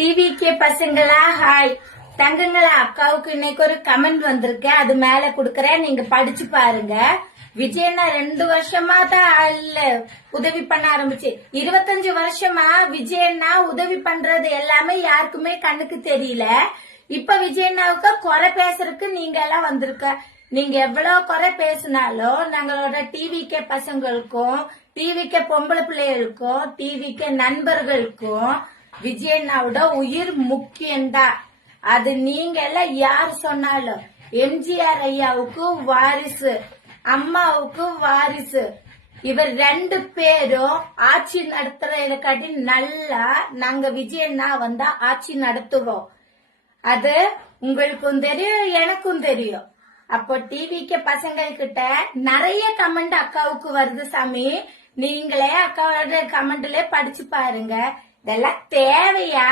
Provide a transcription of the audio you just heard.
TVK பசங்களா hi தங்கங்களா, அக்காவுக்கு இன்னைக்கு ஒரு கமெண்ட் வந்திருக்கு, அது மேல குடுக்கறேன், நீங்க படிச்சு பாருங்க. விஜயண்ணா 2 வருஷமா தான் உதவி பண்ண ஆரம்பிச்சு, 25 வருஷமா விஜயண்ணா உதவி பண்றது எல்லாமே யாருக்குமே கண்ணுக்கு தெரியல. இப்ப விஜயண்ணாவுக்கு குறை பேசுறதுக்கு நீங்க எல்லாம் வந்திருக்க. நீங்க எவ்வளவு குறை பேசினாலும் நாங்களோட டிவிகே பசங்களுக்கும், டிவிகே பொம்பளை பிள்ளைகளுக்கும், டிவிகே நண்பர்களுக்கும் விஜயண்ணாவோட உயிர் முக்கியம்தான். அது நீங்க எல்லாம் யார் சொன்னாலும் எம்ஜிஆர் ஐயாவுக்கு வாரிசு, அம்மாவுக்கு வாரிசு. இவர் 2 பேரும் ஆட்சி நடத்துறத காட்டி நல்லா நாங்க விஜயண்ணா வந்தா ஆட்சி நடத்துவோம். அது உங்களுக்கும் தெரியும், எனக்கும் தெரியும். அப்போ டிவிக்கு பசங்கள்கிட்ட நிறைய கமெண்ட் அக்காவுக்கு வருது சாமி. நீங்களே அக்காவோட கமெண்ட்ல படிச்சு பாருங்க. இதெல்லாம் தேவையா?